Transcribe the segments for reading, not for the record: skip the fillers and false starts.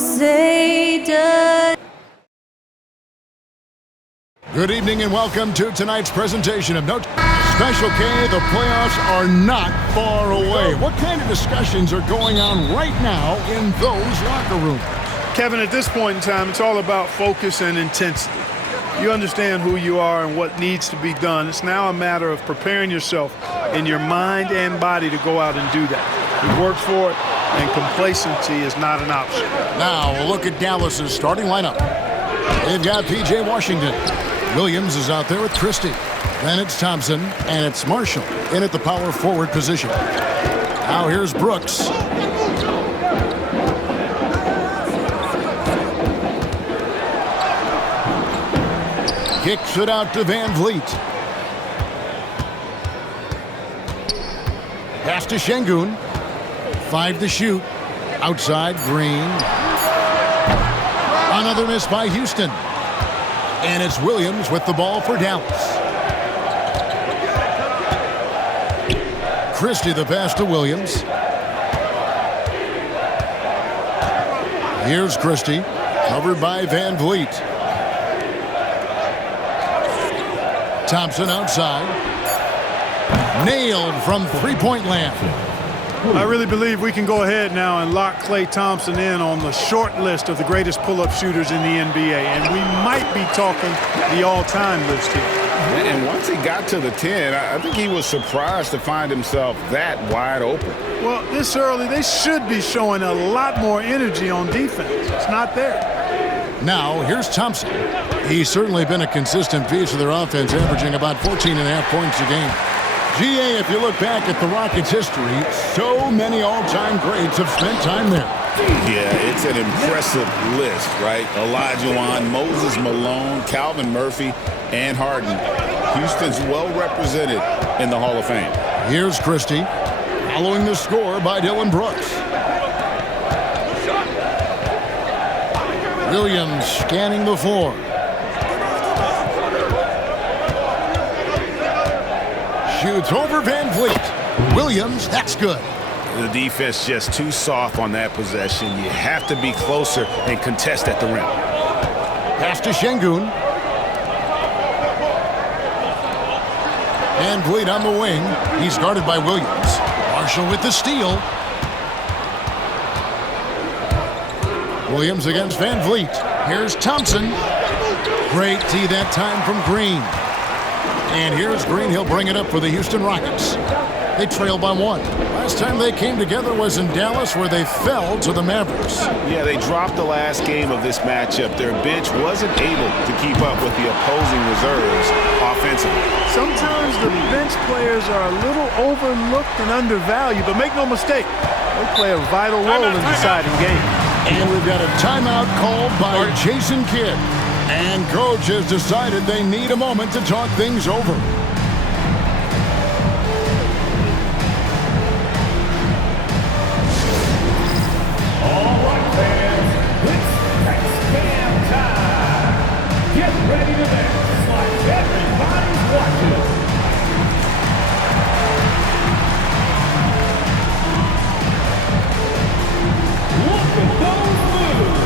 say does. Good evening and welcome to tonight's presentation of Note. Special K, the playoffs are not far away. What kind of discussions are going on right now in those locker rooms? Kevin, at this point in time, it's all about focus and intensity. You understand who you are and what needs to be done. It's now a matter of preparing yourself in your mind and body to go out and do that. You've worked for it, and complacency is not an option. Now, we'll look at Dallas's starting lineup. They've got P.J. Washington. Williams is out there with Christie. Then it's Thompson, and it's Marshall in at the power forward position. Now here's Brooks. Kicks it out to Van Vliet. Pass to Şengün. 5 to shoot. Outside, Green. Another miss by Houston. And it's Williams with the ball for Dallas. Christie the pass to Williams. Here's Christie, covered by Van Vliet. Thompson outside. Nailed from three-point land. I really believe we can go ahead now and lock Klay Thompson in on the short list of the greatest pull-up shooters in the NBA. And we might be talking the all-time list here. And once he got to the 10, I think he was surprised to find himself that wide open. Well, this early, they should be showing a lot more energy on defense. It's not there. Now, here's Thompson. He's certainly been a consistent piece of their offense, averaging about 14.5 points a game. GA, if you look back at the Rockets' history, so many all-time greats have spent time there. Yeah, it's an impressive list, right? Olajuwon, Moses Malone, Calvin Murphy, and Harden. Houston's well represented in the Hall of Fame. Here's Christie, following the score by Dillon Brooks. Williams scanning the floor. Shoots over Van Vliet. Williams, that's good. The defense just too soft on that possession. You have to be closer and contest at the rim. Pass to Şengün. Van Vliet on the wing. He's guarded by Williams. Marshall with the steal. Williams against Van Vliet. Here's Thompson. Great D that time from Green. And here's Green. He'll bring it up for the Houston Rockets. They trail by 1. Last time they came together was in Dallas, where they fell to the Mavericks. Yeah, they dropped the last game of this matchup. Their bench wasn't able to keep up with the opposing reserves offensively. Sometimes the bench players are a little overlooked and undervalued, but make no mistake, they play a vital role in deciding games. And we've got a timeout called by Jason Kidd. And coach has decided they need a moment to talk things over. All right, fans, it's X-Fan time. Get ready to dance like everybody's watching. Look at those moves.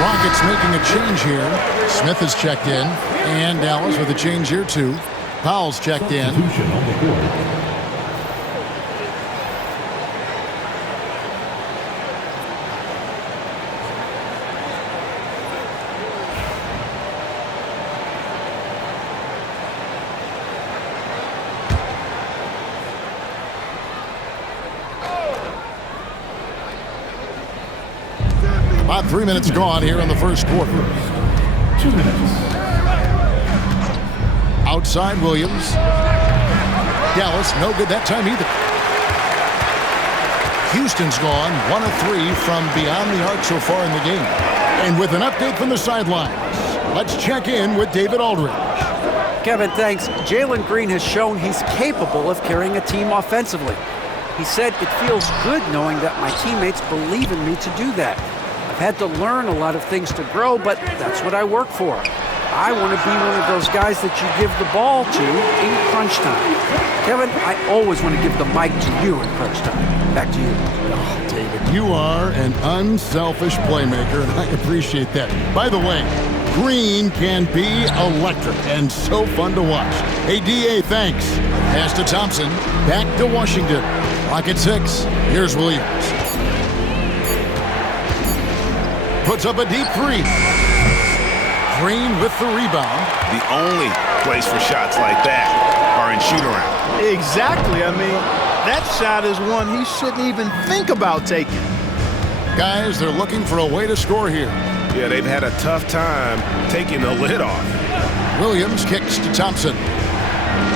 Rockets making a change here. Smith has checked in, and Dallas with a change here too. Powell's checked in. 3 minutes gone here in the first quarter. 2 minutes. Outside Williams. Dallas, no good that time either. Houston's gone 1 of 3 from beyond the arc so far in the game. And with an update from the sidelines, let's check in with David Aldridge. Kevin, thanks. Jalen Green has shown he's capable of carrying a team offensively. He said, "It feels good knowing that my teammates believe in me to do that. I've had to learn a lot of things to grow, but that's what I work for. I want to be one of those guys that you give the ball to in crunch time." Kevin, I always want to give the mic to you in crunch time. Back to you. Oh, David, you are an unselfish playmaker, and I appreciate that. By the way, Green can be electric and so fun to watch. Hey, DA, thanks. Pass to Thompson. Back to Washington. Clock at 6. Here's Williams. Puts up a deep 3. Green with the rebound. The only place for shots like that are in shoot-around. Exactly. I mean, that shot is one he shouldn't even think about taking. Guys, they're looking for a way to score here. Yeah, they've had a tough time taking the lid off. Williams kicks to Thompson.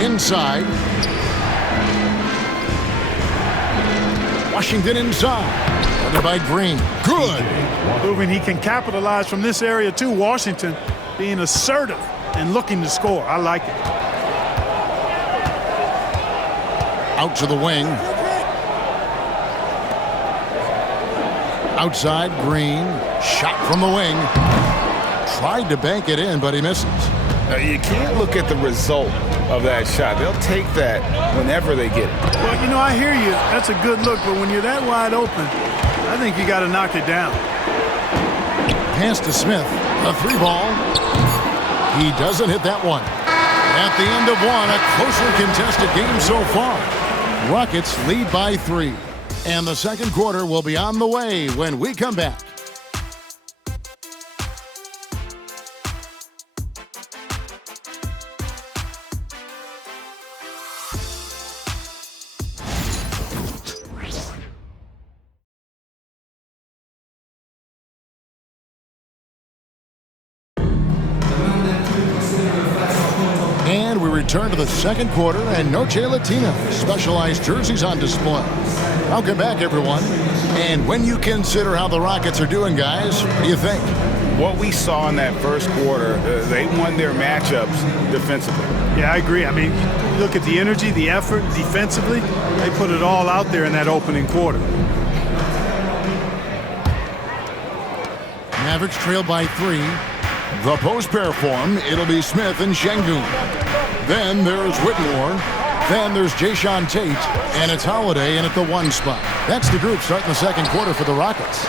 Inside. Washington inside. Covered by Green. Good. Proving he can capitalize from this area too. Washington being assertive and looking to score. I like it. Out to the wing. Outside, Green. Shot from the wing. Tried to bank it in, but he misses. You can't look at the result of that shot. They'll take that whenever they get it. Well, you know, I hear you. That's a good look, but when you're that wide open, I think you got to knock it down. Pass to Smith. A 3 ball. He doesn't hit that one. At the end of one, a closely contested game so far. Rockets lead by 3. And the second quarter will be on the way when we come back. And we return to the second quarter, and Noche Latina specialized jerseys on display. Welcome back, everyone. And when you consider how the Rockets are doing, guys, what do you think? What we saw in that first quarter, they won their matchups defensively. Yeah, I agree. I mean, look at the energy, the effort defensively. They put it all out there in that opening quarter. Mavericks trail by 3. The post pair form, it'll be Smith and Şengün. Then there's Whitmore. Then there's Jayshawn Tate. And it's Holiday in at the 1 spot. That's the group starting the second quarter for the Rockets.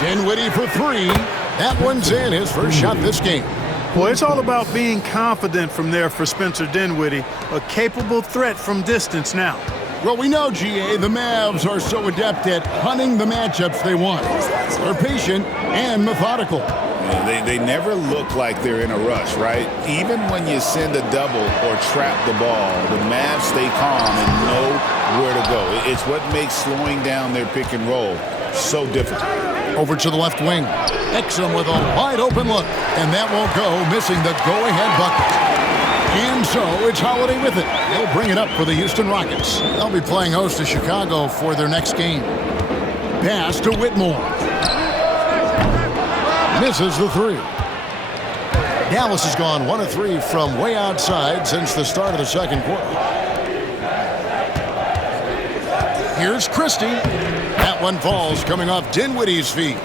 Dinwiddie for 3. That one's in, his first shot this game. Well, it's all about being confident from there for Spencer Dinwiddie. A capable threat from distance now. Well, we know, GA, the Mavs are so adept at hunting the matchups they want. They're patient and methodical. Yeah, they never look like they're in a rush, right? Even when you send a double or trap the ball, the Mavs stay calm and know where to go. It's what makes slowing down their pick and roll so difficult. Over to the left wing. Exum with a wide open look. And that won't go, missing the go-ahead bucket. And so it's Holiday with it. He'll bring it up for the Houston Rockets. They'll be playing host to Chicago for their next game. Pass to Whitmore. Misses the 3. Dallas has gone 1 of 3 from way outside since the start of the second quarter. Here's Christie. That one falls coming off Dinwiddie's feet.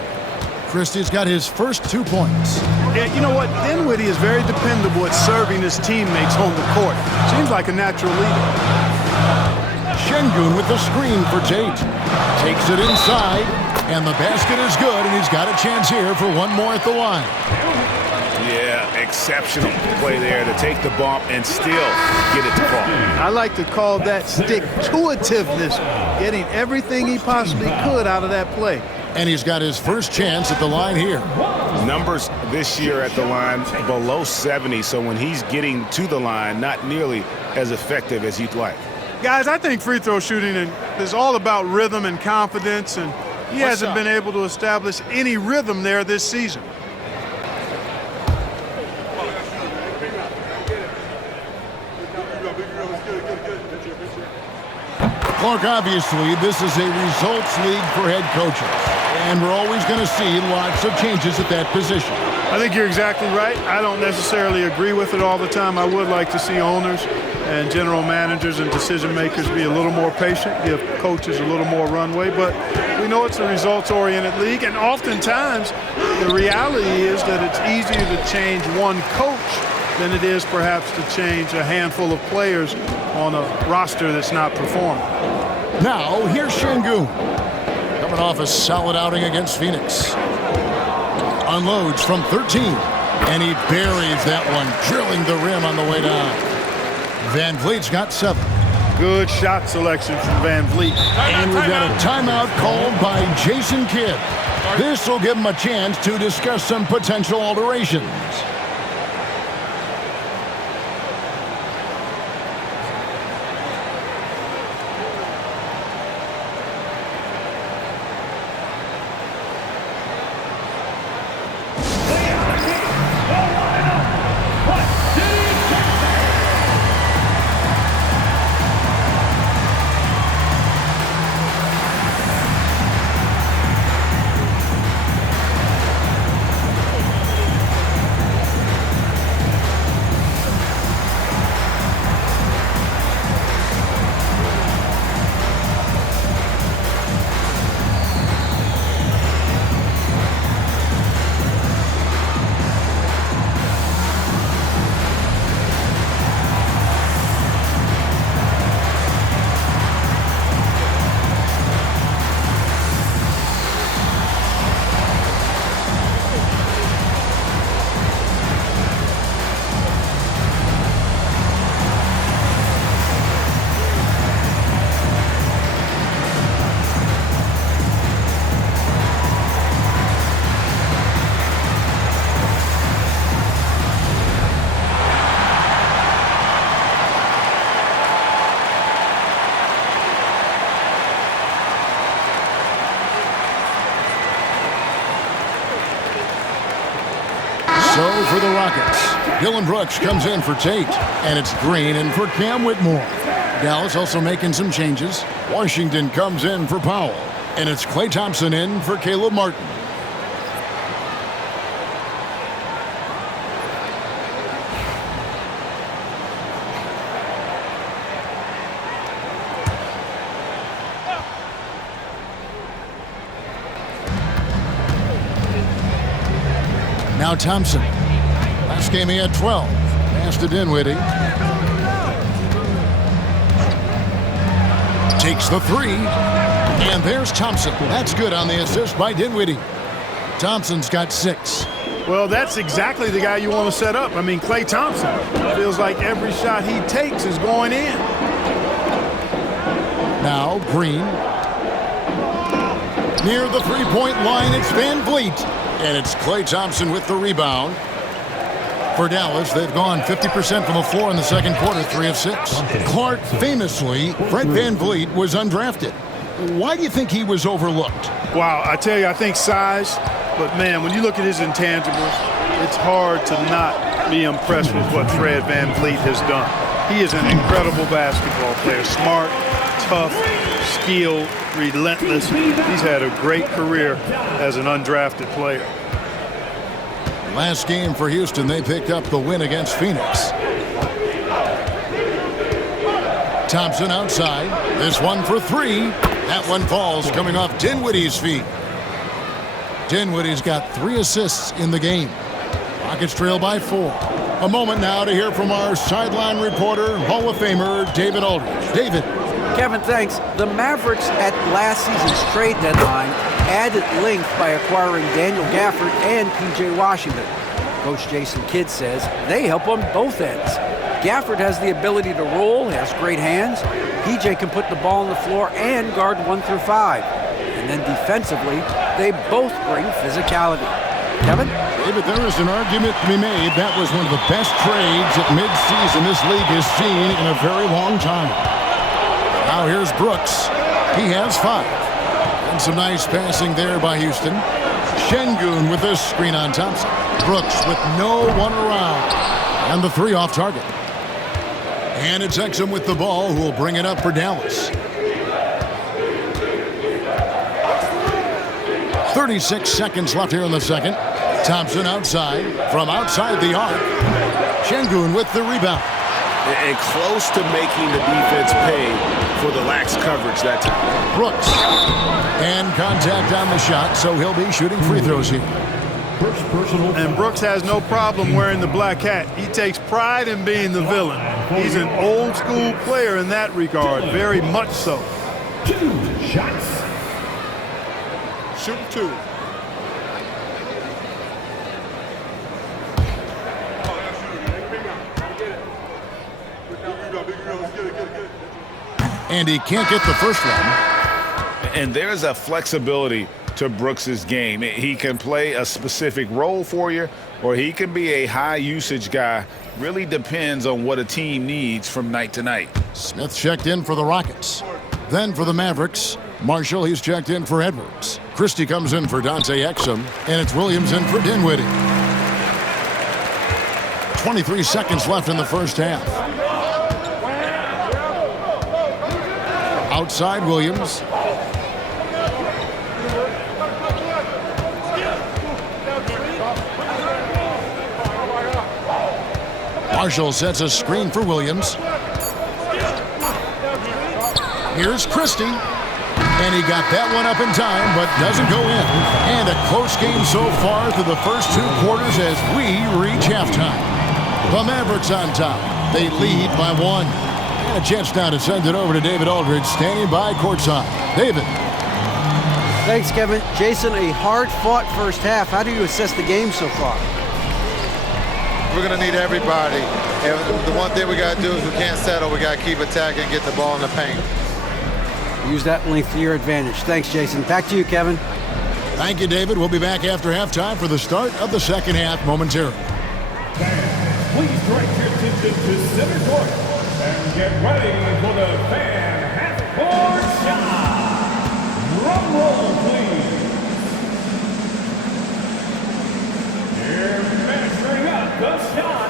Christie's got his first 2 points. Yeah, you know what? Dinwiddie is very dependable at serving his teammates on the court. Seems like a natural leader. Şengün with the screen for Tate. Takes it inside, and the basket is good, and he's got a chance here for one more at the line. Yeah, exceptional play there to take the bump and still get it to fall. I like to call that stick-to-itiveness, getting everything he possibly could out of that play. And he's got his first chance at the line here. Numbers this year at the line below 70, so when he's getting to the line, not nearly as effective as you'd like. Guys, I think free throw shooting is all about rhythm and confidence, and He hasn't been able to establish any rhythm there this season. Clark, obviously, this is a results league for head coaches, and we're always going to see lots of changes at that position. I think you're exactly right. I don't necessarily agree with it all the time. I would like to see owners and general managers and decision makers be a little more patient, give coaches a little more runway, but we know it's a results-oriented league, and oftentimes the reality is that it's easier to change one coach than it is perhaps to change a handful of players on a roster that's not performing. Now, here's Şengün. Coming off a solid outing against Phoenix. Unloads from 13, and he buries that one, drilling the rim on the way down. Van Vliet's got 7. Good shot selection from Van Vliet. And we've got a timeout called by Jason Kidd. This will give him a chance to discuss some potential alterations. So for the Rockets, Dylan Brooks comes in for Tate, and it's Green in for Cam Whitmore. Dallas also making some changes. Washington comes in for Powell, and it's Klay Thompson in for Caleb Martin. Now Thompson. Last game he had 12. Pass to Dinwiddie. Takes the 3. And there's Thompson. That's good on the assist by Dinwiddie. Thompson's got 6. Well, that's exactly the guy you want to set up. I mean, Klay Thompson feels like every shot he takes is going in. Now Green. Near the three-point line, it's Van Vliet. And it's Klay Thompson with the rebound. For Dallas, they've gone 50% from the floor in the second quarter, 3 of 6. Clark, famously, Fred Van Vliet was undrafted. Why do you think he was overlooked? Wow, I tell you, I think size. But, man, when you look at his intangibles, it's hard to not be impressed with what Fred Van Vliet has done. He is an incredible basketball player. Smart, tough, skilled, relentless. He's had a great career as an undrafted player. Last game for Houston, they picked up the win against Phoenix. Thompson outside. This one for 3. That one falls, coming off Dinwiddie's feet. Dinwiddie's got 3 assists in the game. Rockets trail by 4. A moment now to hear from our sideline reporter, Hall of Famer David Aldridge. David. Kevin, thanks. The Mavericks at last season's trade deadline added length by acquiring Daniel Gafford and P.J. Washington. Coach Jason Kidd says they help on both ends. Gafford has the ability to roll, has great hands. P.J. can put the ball on the floor and guard 1 through 5. And then defensively, they both bring physicality. Kevin? David, there is an argument to be made. That was one of the best trades at midseason this league has seen in a very long time. Now here's Brooks. He has 5. And And some nice passing there by Houston. Şengün with this screen on Thompson. Brooks with no one around. And the three off target. And it's Exum with the ball, who will bring it up for Dallas. 36 seconds left here in the second. Thompson outside, from outside the arc. Şengün with the rebound. And close to making the defense pay for the lax coverage that time. Brooks. And contact on the shot, so he'll be shooting free throws here. And Brooks has no problem wearing the black hat. He takes pride in being the villain. He's an old school player in that regard, very much so. 2 shots. Shoot 2. And he can't get the first one. And there's a flexibility to Brooks's game. He can play a specific role for you, or he can be a high usage guy. Really depends on what a team needs from night to night. Smith checked in for the Rockets. Then for the Mavericks, Marshall, he's checked in for Edwards. Christie comes in for Dante Exum, and it's Williams in for Dinwiddie. 23 seconds left in the first half. Outside Williams. Marshall sets a screen for Williams. Here's Christie. And he got that one up in time, but doesn't go in. And a close game so far through the first 2 quarters as we reach halftime. The Mavericks on top. They lead by 1. And a chance now to send it over to David Aldridge, standing by courtside. David. Thanks, Kevin. Jason, a hard-fought first half. How do you assess the game so far? We're going to need everybody. And the one thing we got to do is we can't settle. We got to keep attacking and get the ball in the paint. Use that length to your advantage. Thanks, Jason. Back to you, Kevin. Thank you, David. We'll be back after halftime for the start of the second half momentarily. Fans, please direct your attention to center court and get ready for the fan half-court shot. Drum roll, please. Here, measuring up the shot.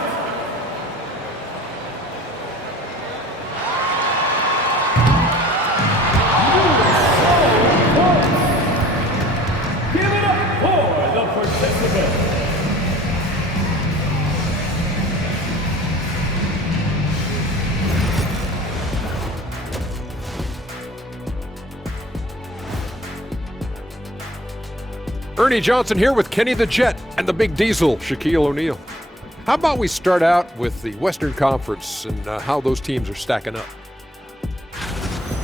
Give it up for the participants. Ernie Johnson here with Kenny the Jet and the Big Diesel, Shaquille O'Neal. How about we start out with the Western Conference and how those teams are stacking up?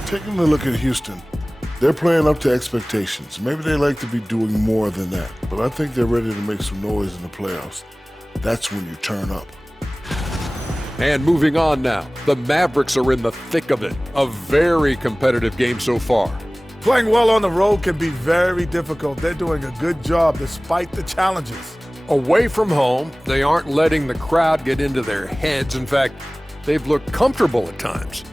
Taking a look at Houston, they're playing up to expectations. Maybe they like to be doing more than that, but I think they're ready to make some noise in the playoffs. That's when you turn up. And moving on now, the Mavericks are in the thick of it. A very competitive game so far. Playing well on the road can be very difficult. They're doing a good job despite the challenges. Away from home, they aren't letting the crowd get into their heads. In fact, they've looked comfortable at times.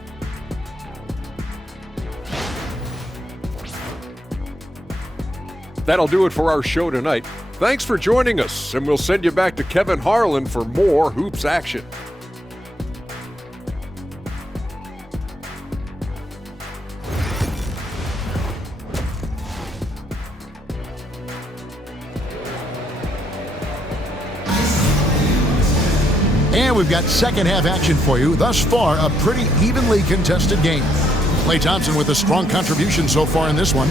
That'll do it for our show tonight. Thanks for joining us, and we'll send you back to Kevin Harlan for more hoops action. And we've got second half action for you. Thus far, a pretty evenly contested game. Klay Thompson with a strong contribution so far in this one.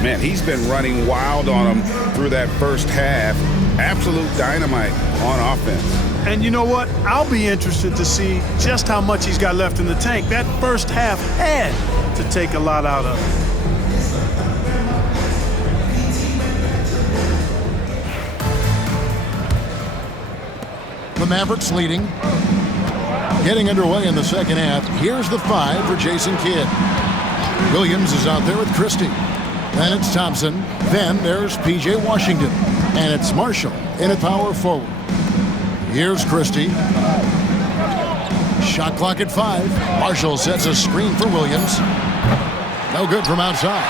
Man, he's been running wild on him through that first half. Absolute dynamite on offense. And you know what? I'll be interested to see just how much he's got left in the tank. That first half had to take a lot out of him. The Mavericks leading. Getting underway in the second half. Here's the 5 for Jason Kidd. Williams is out there with Christie. Then it's Thompson. Then there's P.J. Washington. And it's Marshall in at power forward. Here's Christie. Shot clock at 5. Marshall sets a screen for Williams. No good from outside.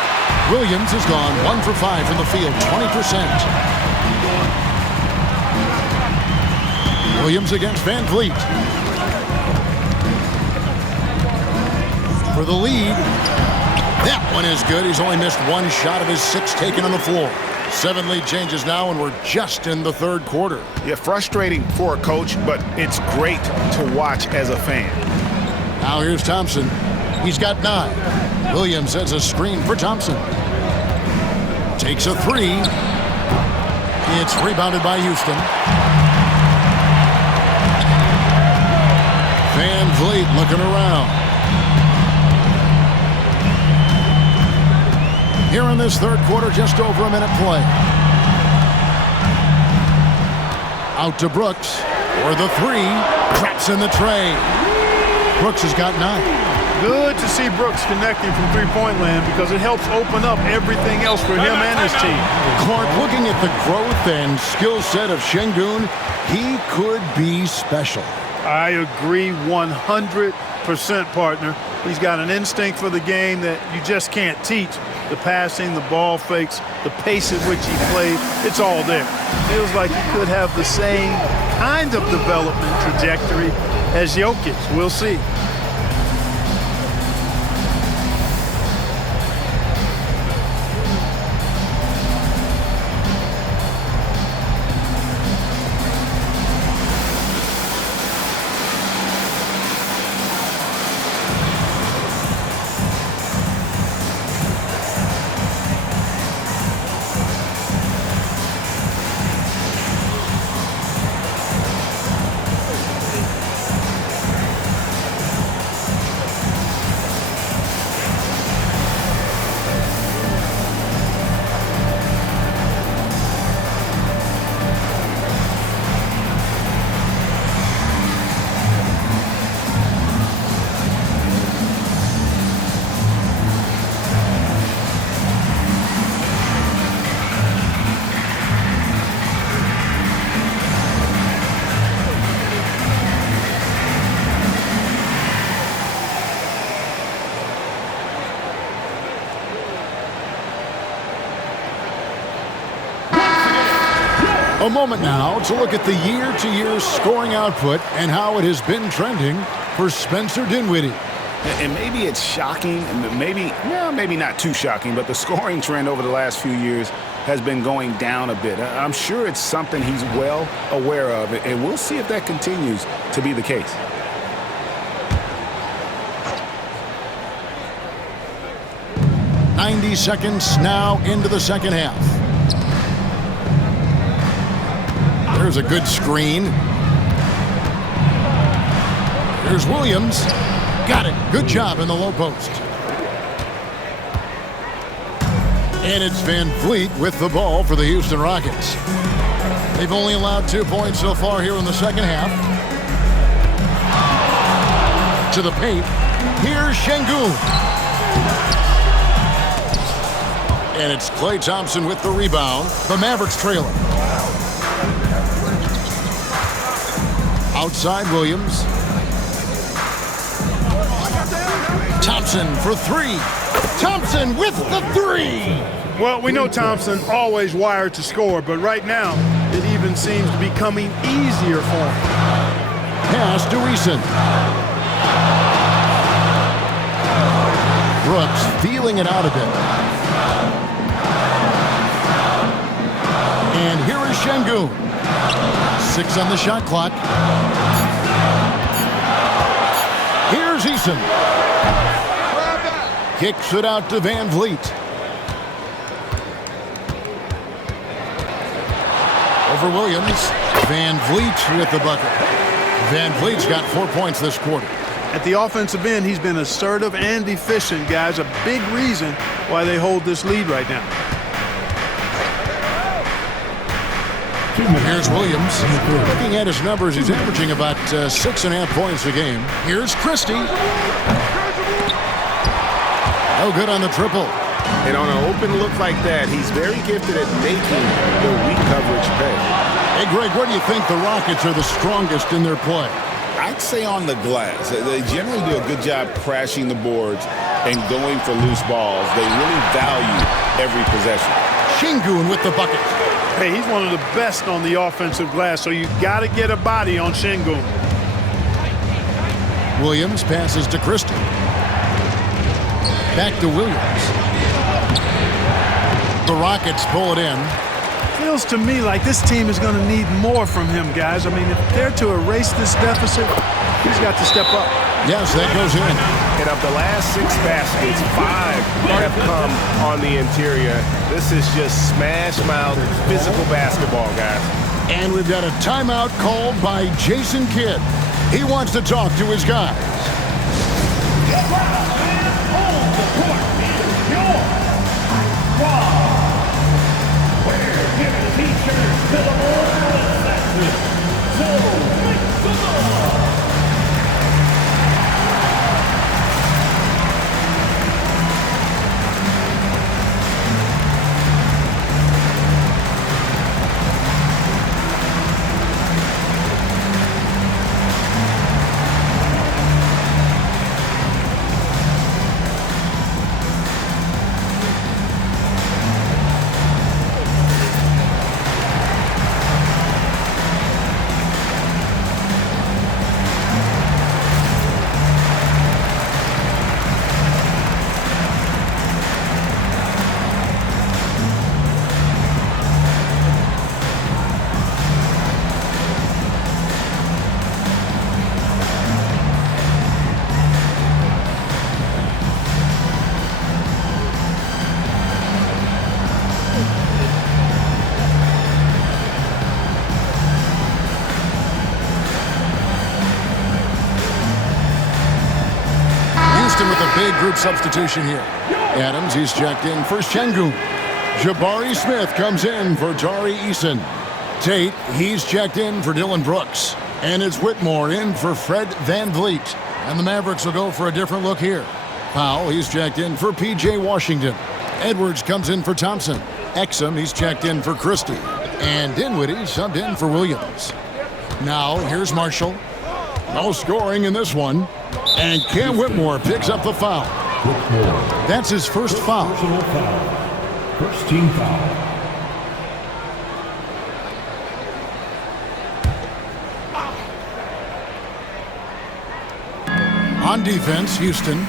Williams is gone 1 for 5 from the field, 20%. Williams against Van Vliet. For the lead. That one is good. He's only missed one shot of his 6 taken on the floor. 7 lead changes now, and we're just in the third quarter. Yeah, frustrating for a coach, but it's great to watch as a fan. Now here's Thompson. He's got 9. Williams sets a screen for Thompson. Takes a 3. It's rebounded by Houston. Van Vliet looking around. Here in this third quarter, just over a minute play. Out to Brooks for the 3. Traps in the tray. Brooks has got 9. Good to see Brooks connecting from three-point land because it helps open up everything else for him and his team. Clark, looking at the growth and skill set of Şengün, he could be special. I agree 100%, partner. He's got an instinct for the game that you just can't teach. The passing, the ball fakes, the pace at which he played, it's all there. Feels like he could have the same kind of development trajectory as Jokic. We'll see. A moment now to look at the year-to-year scoring output and how it has been trending for Spencer Dinwiddie. And maybe it's shocking, maybe not too shocking, but the scoring trend over the last few years has been going down a bit. I'm sure it's something he's well aware of, and we'll see if that continues to be the case. "90 seconds now into the second half. There's a good screen. Here's Williams. Got it. Good job in the low post. And it's Van Vliet with the ball for the Houston Rockets. They've only allowed 2 points so far here in the second half. To the paint. Here's Şengün. And it's Klay Thompson with the rebound. The Mavericks trailing. Outside Williams. Thompson for 3. Thompson with the 3. Well, we know Thompson always wired to score, but right now it even seems to be coming easier for him. Pass to Eason. Brooks feeling it out a bit. And here is Şengün. 6 on the shot clock. Here's Eason. Kicks it out to Van Vliet. Over Williams. Van Vliet with the bucket. Van Vliet's got 4 points this quarter. At the offensive end, he's been assertive and efficient, guys. A big reason why they hold this lead right now. Here's Williams. Looking at his numbers, he's averaging about 6.5 points a game. Here's Christie. No good on the triple. And on an open look like that, he's very gifted at making the weak coverage pay. Hey, Greg, where do you think the Rockets are the strongest in their play? I'd say on the glass. They generally do a good job crashing the boards. and going for loose balls. They really value every possession. Şengün with the bucket. Hey, he's one of the best on the offensive glass, so you got to get a body on Şengün. Williams passes to Christie. Back to Williams. The Rockets pull it in. Feels to me like this team is going to need more from him, guys. I mean, if they're to erase this deficit, he's got to step up. Yes, that goes in. And of the last 6 baskets, 5 have come on the interior. This is just smash-mouth physical basketball, guys. And we've got a timeout called by Jason Kidd. He wants to talk to his guys. We're giving t-shirts to the Lord Texas. So make some noise. With a big group substitution here. Adams, he's checked in for Şengün. Jabari Smith comes in for Tari Eason. Tate, he's checked in for Dylan Brooks. And it's Whitmore in for Fred VanVleet. And the Mavericks will go for a different look here. Powell, he's checked in for P.J. Washington. Edwards comes in for Thompson. Exum, he's checked in for Christie. And Dinwiddie subbed in for Williams. Now, here's Marshall. No scoring in this one. And Cam Whitmore picks up the foul. That's his first foul. First team foul. On defense, Houston.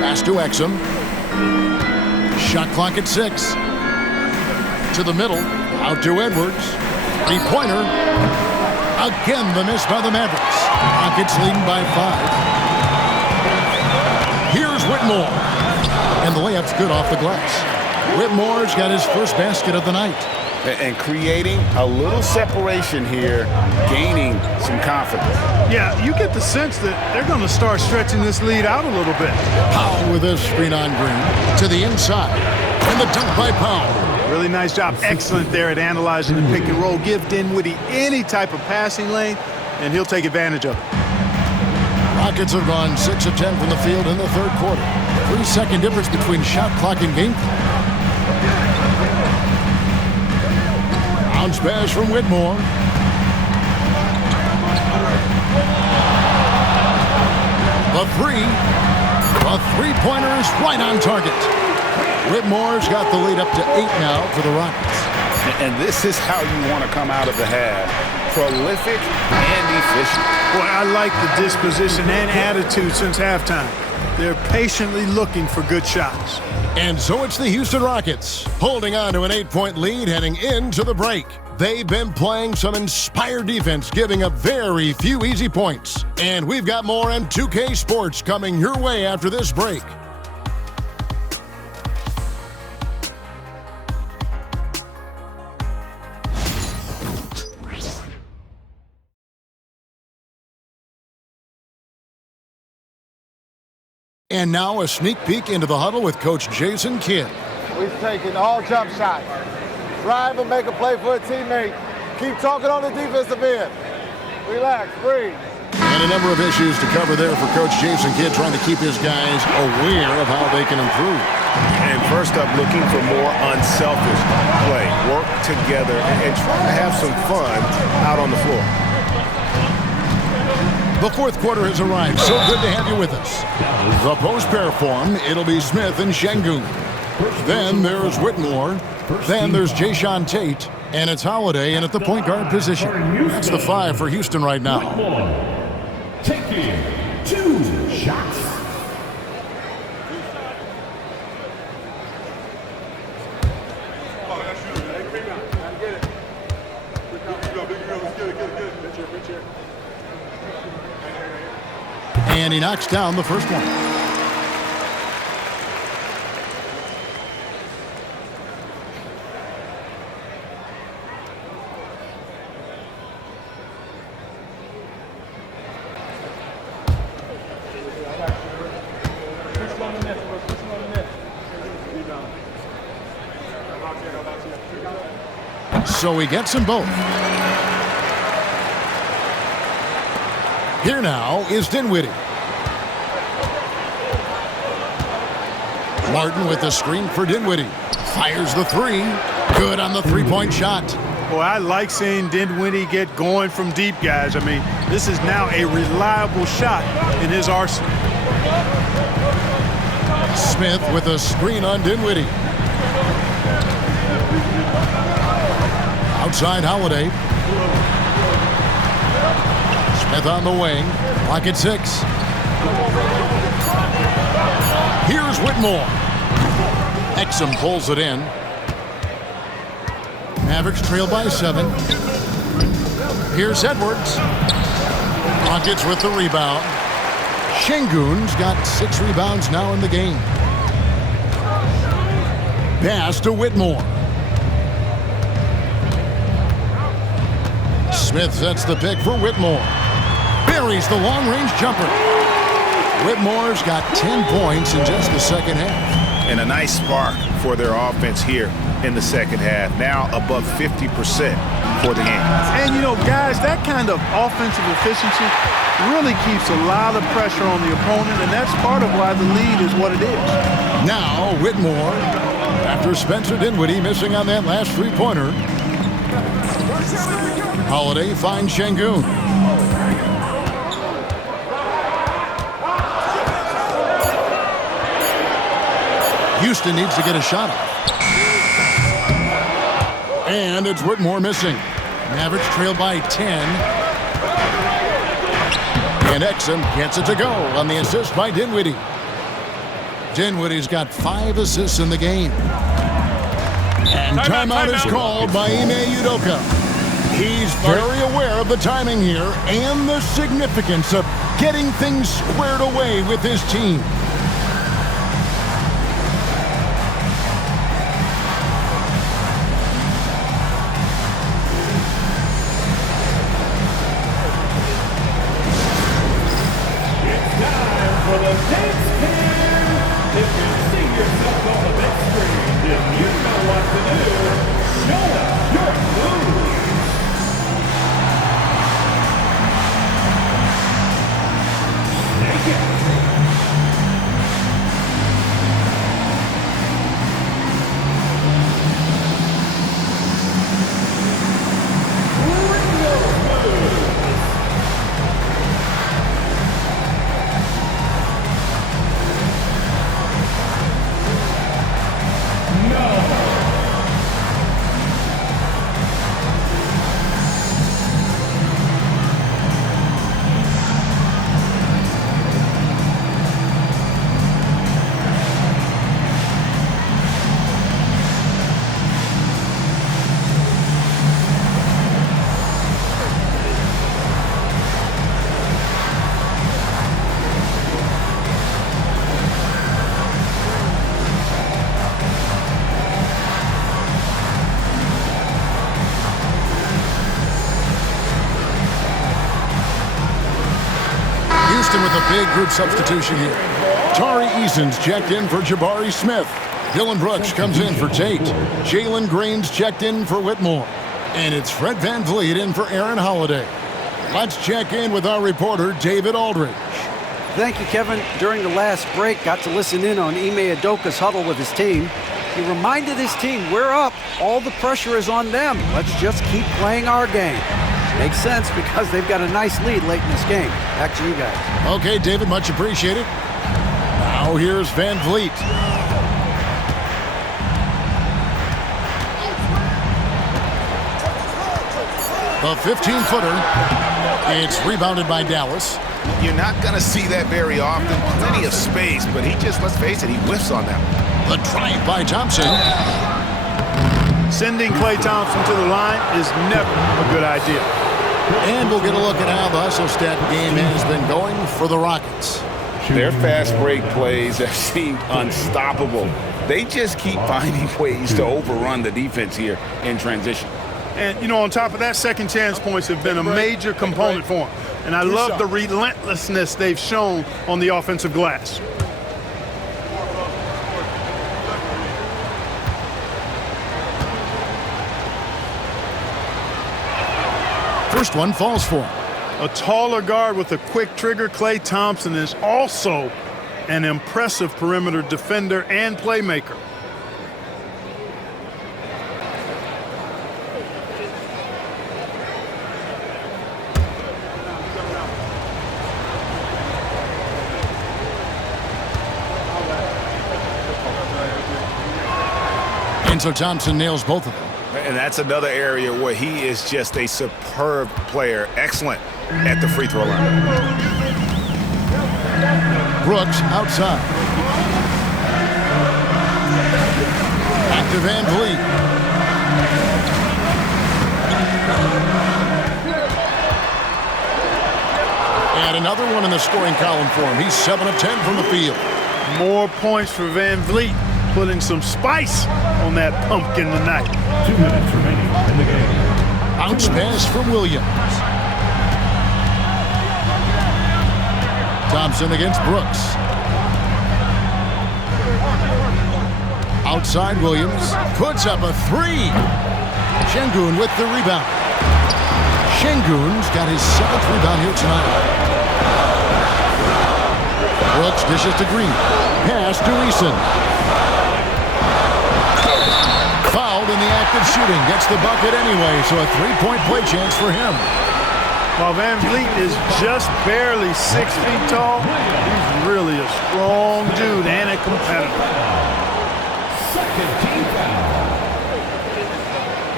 Pass to Exum. Shot clock at 6. To the middle. Out to Edwards. Three-pointer. Again, the miss by the Mavericks. Rockets leading by 5. Here's Whitmore. And the layup's good off the glass. Whitmore's got his first basket of the night. And creating a little separation here, gaining some confidence. Yeah, you get the sense that they're going to start stretching this lead out a little bit. Powell with a screen on Green. To the inside. And the dunk by Powell. Really nice job. Excellent there at analyzing the pick and roll. Give Dinwiddie any type of passing lane, and he'll take advantage of it. Rockets have gone 6 of 10 from the field in the third quarter. 3-second difference between shot clock and game clock. Bounce pass from Whitmore. The three-pointer is right on target. Whitmore's got the lead up to 8 now for the Rockets. And this is how you want to come out of the half. Prolific and efficient. Boy, I like the disposition and attitude since halftime. They're patiently looking for good shots. And so it's the Houston Rockets holding on to an 8-point lead heading into the break. They've been playing some inspired defense, giving up very few easy points. And we've got more on 2K Sports coming your way after this break. And now a sneak peek into the huddle with Coach Jason Kidd. We've taken all jump shots. Drive and make a play for a teammate. Keep talking on the defensive end. Relax, breathe. And a number of issues to cover there for Coach Jason Kidd, trying to keep his guys aware of how they can improve. And first up, looking for more unselfish play. Work together and try to have some fun out on the floor. The fourth quarter has arrived. So good to have you with us. The post pair form, it'll be Smith and Şengün. Then there's Whitmore. Then there's Jayshawn Tate. And it's Holiday in at the point guard position. That's the 5 for Houston right now. Taking 2 shots. And he knocks down the first one. So he gets them both. Here now is Dinwiddie. Martin with the screen for Dinwiddie. Fires the 3. Good on the three-point shot. Boy, I like seeing Dinwiddie get going from deep, guys. I mean, this is now a reliable shot in his arsenal. Smith with a screen on Dinwiddie. Outside Holiday. Smith on the wing. Clock at 6. Here's Whitmore. Exum pulls it in. Mavericks trail by 7. Here's Edwards. Rockets with the rebound. Şengün's got 6 rebounds now in the game. Pass to Whitmore. Smith sets the pick for Whitmore. Buries the long-range jumper. Whitmore's got 10 points in just the second half. And a nice spark for their offense here in the second half. Now above 50% for the game. And, you know, guys, that kind of offensive efficiency really keeps a lot of pressure on the opponent, and that's part of why the lead is what it is. Now Whitmore, after Spencer Dinwiddie missing on that last three-pointer. Holiday finds Şengün. Houston needs to get a shot off. And it's Whitmore missing. Mavericks trail by 10. And Exum gets it to go on the assist by Dinwiddie. Dinwiddie's got 5 assists in the game. And timeout is called by Ime Udoka. He's very aware of the timing here and the significance of getting things squared away with his team. With a big group substitution here. Tari Eason's checked in for Jabari Smith. Dylan Brooks comes in for Tate. Jalen Green's checked in for Whitmore. And it's Fred VanVleet in for Aaron Holiday. Let's check in with our reporter, David Aldridge. Thank you, Kevin. During the last break, got to listen in on Ime Udoka's huddle with his team. He reminded his team, we're up. All the pressure is on them. Let's just keep playing our game. Makes sense because they've got a nice lead late in this game. Back to you guys. Okay, David, much appreciated. Now here's Van Vliet. The 15-footer. It's rebounded by Dallas. You're not going to see that very often. Plenty of space, but he just, let's face it, he whiffs on that. The drive by Thompson. Sending Klay Thompson to the line is never a good idea. And we'll get a look at how the hustle stat game has been going for the Rockets. Their fast break plays have seemed unstoppable. They just keep finding ways to overrun the defense here in transition. And, you know, on top of that, second chance points have been a major component for them. And I love the relentlessness they've shown on the offensive glass. First one falls for him. A taller guard with a quick trigger, Klay Thompson, is also an impressive perimeter defender and playmaker. And so Thompson nails both of them. And that's another area where he is just a superb player. Excellent at the free throw line. Brooks outside. Back to Van Vliet. And another one in the scoring column for him. He's 7 of 10 from the field. More points for Van Vliet, putting some spice on that pumpkin tonight. 2 minutes remaining in the game. Bounce pass from Williams. Thompson against Brooks. Outside Williams. Puts up a three. Şengün with the rebound. Şengün's got his 7th rebound here tonight. Brooks dishes to Green. Pass to Eason. Fouled in the act of shooting. Gets the bucket anyway, so a three-point play chance for him. While Van Vliet is just barely 6 feet tall, he's really a strong dude and a competitor. Second team foul.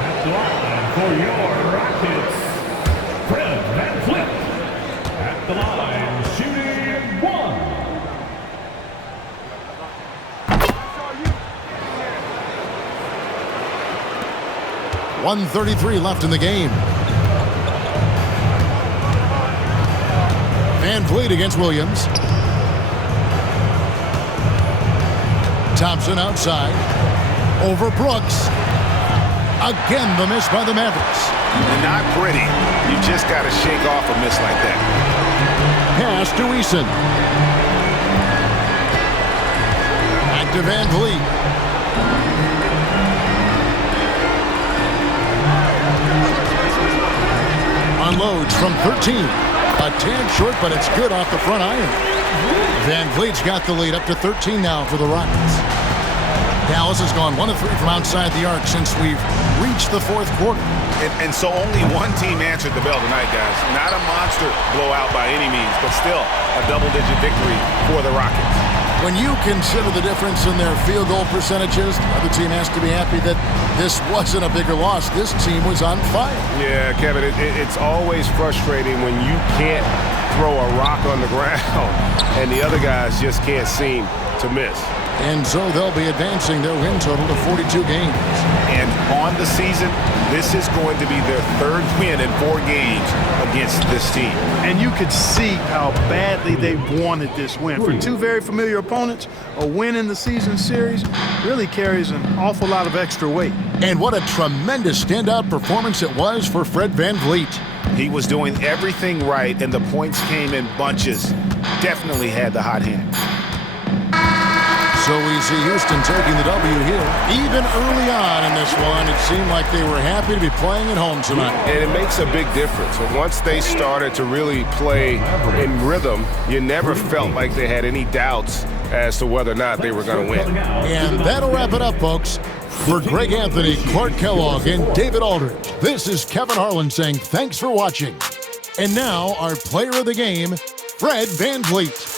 At the line for your Rockets, Fred Van Vliet. At the line, shooting 1. 1:33 left in the game. Van Vliet against Williams. Thompson outside. Over Brooks. Again, the miss by the Mavericks. And not pretty. You just got to shake off a miss like that. Pass to Eason. Back to Van Vliet. Unloads from 13. A tad short, but it's good off the front iron. Van Vliet's got the lead up to 13 now for the Rockets. Dallas has gone 1 of 3 from outside the arc since we've reached the 4th quarter. And so only one team answered the bell tonight, guys. Not a monster blowout by any means, but still a double-digit victory for the Rockets. When you consider the difference in their field goal percentages, the other team has to be happy that this wasn't a bigger loss. This team was on fire. Yeah, Kevin, it's always frustrating when you can't throw a rock on the ground and the other guys just can't seem to miss. And so they'll be advancing their win total to 42 games. And on the season, this is going to be their 3rd win in 4 games against this team. And you could see how badly they wanted this win. For 2 very familiar opponents, a win in the season series really carries an awful lot of extra weight. And what a tremendous standout performance it was for Fred Van Vliet. He was doing everything right, and the points came in bunches. Definitely had the hot hand. So we see Houston taking the W here. Even early on in this one, it seemed like they were happy to be playing at home tonight. And it makes a big difference. And once they started to really play in rhythm, you never felt like they had any doubts as to whether or not they were going to win. And that'll wrap it up, folks. For Greg Anthony, Clark Kellogg, and David Aldridge, this is Kevin Harlan saying thanks for watching. And now, our player of the game, Fred VanVleet.